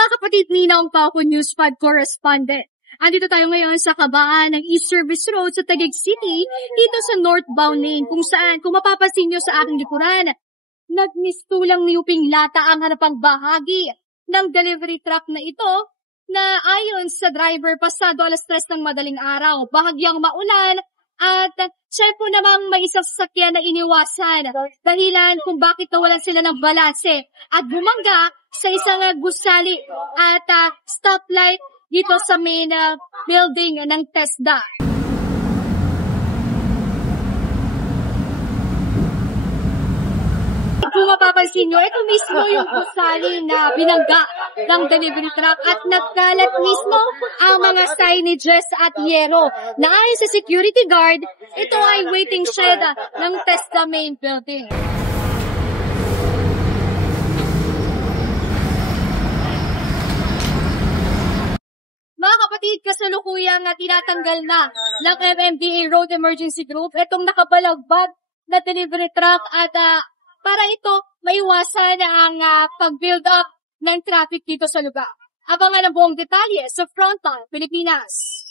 Mga kapatid, Nina ang Pauko Newspad correspondent. Andito tayo ngayon sa kabaan ng East Service Road sa Taguig City, dito sa northbound lane, kung saan, kung mapapansin nyo sa aking likuran, nagmistulang niyuping lata ang harapang bahagi ng delivery truck na ito na ayon sa driver pasado alas 3 ng madaling araw, bahagyang maulan at syempre namang may isang sasakyan na iniwasan dahilan kung bakit nawalan sila ng balanse at bumangga sa isang gusali at stoplight dito sa main building ng TESDA. Kung mapapansin nyo, ito mismo yung gusali na binangga ng delivery truck at nagkalat mismo ang mga signages at yero na ayon sa security guard, ito ay waiting shed ng TESDA main building. Mga kapatid, kasalukuyang tinatanggal na ng MMDA Road Emergency Group itong nakabalagbag na delivery truck at para ito maiwasan ang pag-build up ng traffic dito sa lugar. Abangan ang buong detalye sa Frontline Pilipinas.